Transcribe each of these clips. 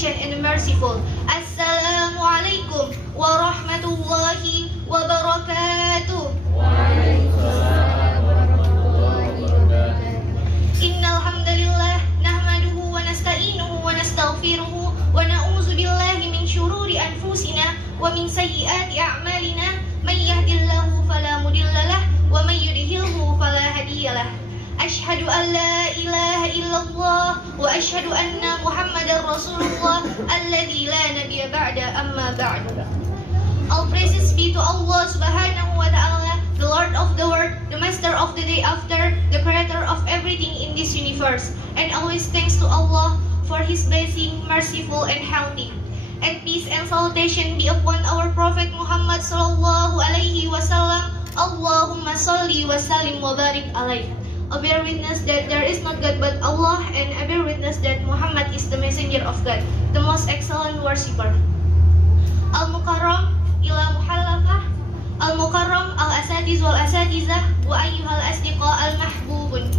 patient and merciful. Assalamualaikum warahmatullahi wabarakatuh. Innal hamdalillah nahmaduhu wa nasta'inuhu wa nastaghfiruhu wa na'udzu billahi min syururi anfusina wa min sayyiati a'malina. May yahdihillahu fala mudhillalah wa may yudhlilhu fala hadiyalah. Asyhadu an la ilaha illallah wa asyhadu anna Muhammadar Rasulullah alladzi la nabiyya ba'da amma ba'du. All praises be to Allah Subhanahu wa ta'ala, the Lord of the world, the Master of the day after, the creator of everything in this universe. And always thanks to Allah for His blessing, merciful and healthy. And peace and salutation be upon our Prophet Muhammad sallallahu alaihi wasallam. Allahumma salli wa sallim wa barik alaih. I bear witness that there is not God but Allah, and I bear witness that Muhammad is the messenger of God, the most excellent worshipper. Al-Mukarram ila muhallafah, Al-Mukarram al-asatiz wal-asatizah, wa ayyuhal asdiqa al-mahbubun.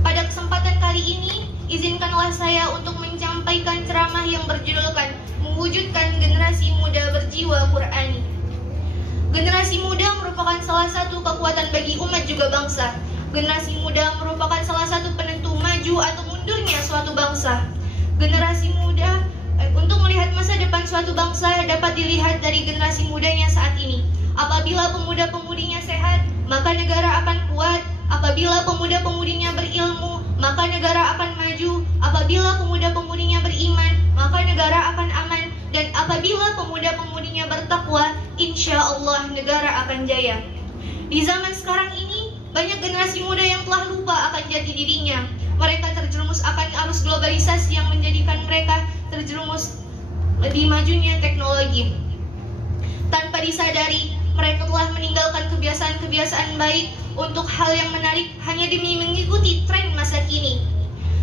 Pada kesempatan kali ini, izinkanlah saya untuk menyampaikan ceramah yang berjudulkan Mewujudkan Generasi Muda Berjiwa Qur'ani. Generasi muda merupakan salah satu kekuatan bagi umat juga bangsa. Generasi muda merupakan salah satu penentu maju atau mundurnya suatu bangsa. Generasi muda untuk melihat masa depan suatu bangsa dapat dilihat dari generasi mudanya saat ini. Apabila pemuda-pemudinya sehat, maka negara akan kuat. Apabila pemuda-pemudinya berilmu, maka negara akan maju. Apabila pemuda-pemudinya beriman, maka negara akan aman. Dan apabila pemuda-pemudinya bertakwa, insya Allah negara akan jaya. Di zaman sekarang ini, banyak generasi muda yang telah lupa akan jati dirinya. Mereka terjerumus akan arus globalisasi yang menjadikan mereka terjerumus di majunya teknologi. Tanpa disadari, mereka telah meninggalkan kebiasaan-kebiasaan baik untuk hal yang menarik hanya demi mengikuti tren masa kini.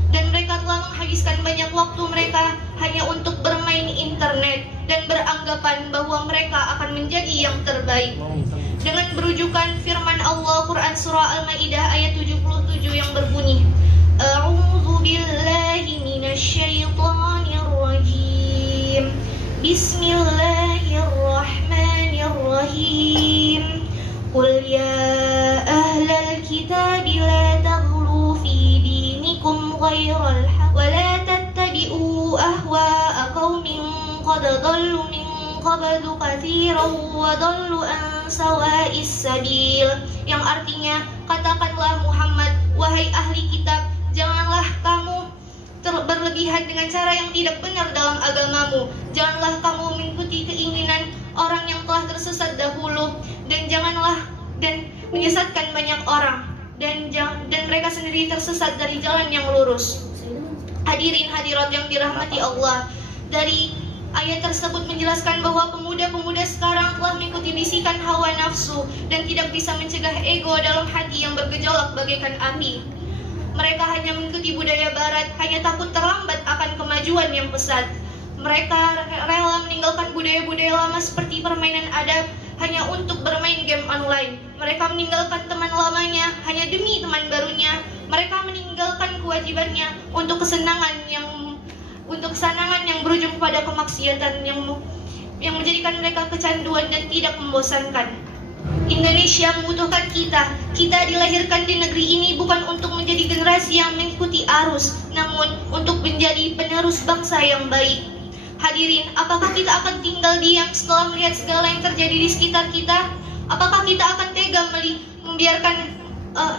Dan mereka telah menghabiskan banyak waktu mereka hanya untuk bermain internet dan beranggapan bahwa mereka akan menjadi yang terbaik. Dengan berujukan firman Allah Quran Surah Al-Ma'idah ayat 77 yang berbunyi, A'udzu billahi minasyaitonir rajim. Bismillahirrahmanirrahim. Qul ya ahlal kitab la taghlu fi dinikum ghairal haqq wa la tattabi'u ahwa'a qaumin qad dhallu min qablu katsiran wa dhallu an sawa'is sabil. Yang artinya, katakanlah Muhammad, wahai ahli kitab, janganlah kamu berlebihan dengan cara yang tidak benar dalam agamamu. Janganlah kamu mengikuti keinginan orang yang telah tersesat dahulu, dan menyesatkan banyak orang, dan mereka sendiri tersesat dari jalan yang lurus. Hadirin hadirat yang dirahmati Allah, dari ayat tersebut menjelaskan bahwa pemuda-pemuda sekarang telah mengikuti bisikan hawa nafsu dan tidak bisa mencegah ego dalam hati yang bergejolak bagaikan api. Mereka hanya mengikuti budaya barat, hanya takut terlambat akan kemajuan yang pesat. Mereka rela meninggalkan budaya-budaya lama seperti permainan adab hanya untuk bermain game online. Mereka meninggalkan teman lamanya hanya demi teman barunya. Mereka meninggalkan kewajibannya untuk kesenangan yang berujung pada kemaksiatan yang menjadikan mereka kecanduan dan tidak membosankan. Indonesia membutuhkan kita. Kita dilahirkan di negeri ini bukan untuk menjadi generasi yang mengikuti arus, namun untuk menjadi penerus bangsa yang baik. Hadirin, apakah kita akan tinggal diam setelah melihat segala yang terjadi di sekitar kita? Apakah kita akan tega membiarkan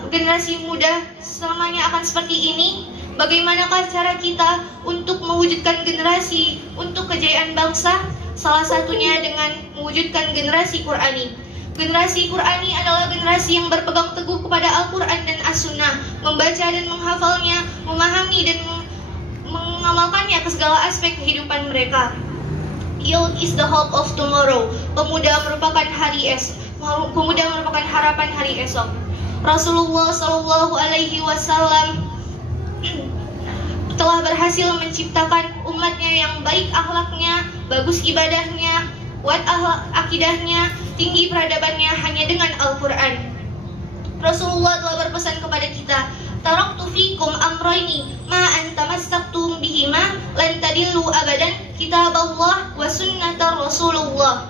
generasi muda selamanya akan seperti ini? Bagaimanakah cara kita untuk mewujudkan generasi untuk kejayaan bangsa? Salah satunya dengan mewujudkan generasi Qur'ani. Generasi Qur'ani adalah generasi yang berpegang teguh kepada Al-Quran dan As-Sunnah, membaca dan menghafalnya, memahami dan mengamalkannya ke segala aspek kehidupan mereka. Youth is the hope of tomorrow. Pemuda merupakan harapan hari esok. Rasulullah Shallallahu Alaihi Wasallam telah berhasil menciptakan umatnya yang baik akhlaknya, bagus ibadahnya, kuat akidahnya, tinggi peradabannya hanya dengan Al-Quran. Rasulullah telah berpesan kepada kita, taraktu fikum amrayni ma an tamassaktum bihima lan tadillu abadan kitaballah wa sunnatar Rasulullah.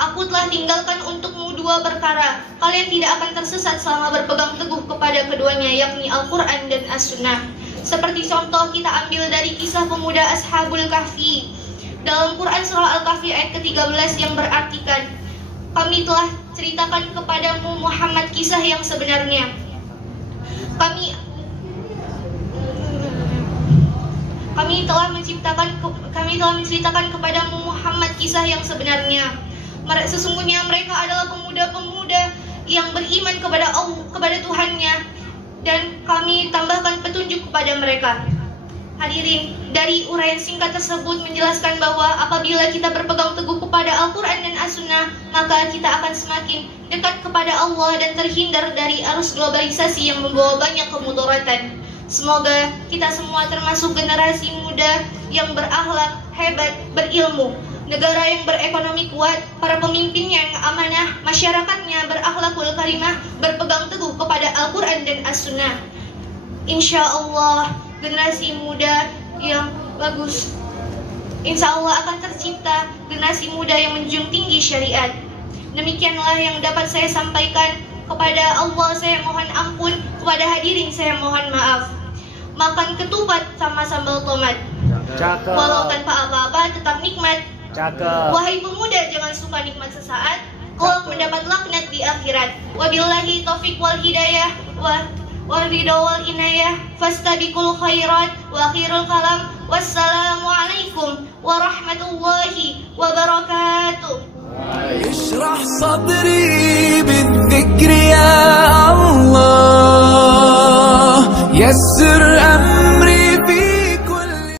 Aku telah tinggalkan untukmu dua perkara, kalian tidak akan tersesat selama berpegang teguh kepada keduanya, yakni Al-Quran dan As-Sunnah. Seperti contoh kita ambil dari kisah pemuda Ashabul Kahfi dalam Quran surah Al-Kahfi ayat ke-13 yang berartikan, kami telah ceritakan kepadamu Muhammad kisah yang sebenarnya. Kami telah menceritakan kepadamu Muhammad kisah yang sebenarnya. Sesungguhnya mereka adalah pemuda-pemuda yang beriman kepada Tuhannya, dan kami tambahkan petunjuk kepada mereka. Hadirin, dari uraian singkat tersebut menjelaskan bahwa apabila kita berpegang teguh kepada Al-Quran dan As-Sunnah, maka kita akan semakin dekat kepada Allah dan terhindar dari arus globalisasi yang membawa banyak kemudaratan. Semoga kita semua termasuk generasi muda yang berakhlak, hebat, berilmu, negara yang berekonomi kuat, para pemimpinnya yang amanah, masyarakatnya berakhlakul karimah, berpegang teguh kepada Al-Quran dan As-Sunnah. Insya Allah generasi muda yang bagus, insya Allah akan tercipta generasi muda yang menjunjung tinggi syariat. Demikianlah yang dapat saya sampaikan. Kepada Allah saya mohon ampun, kepada hadirin saya mohon maaf. Makan ketupat sama sambal tomat, walau tanpa apa-apa tetap nikmat. Wahai pemuda, jangan suka nikmat sesaat, kelak mendapat laknat di akhirat. Wabillahi taufiq wal hidayah wal ridha wal inayah, fastabiqul khairat wa akhirul kalam. Wassalamualaikum warahmatullahi wabarakatuh. اشرح صدري بالذكر يا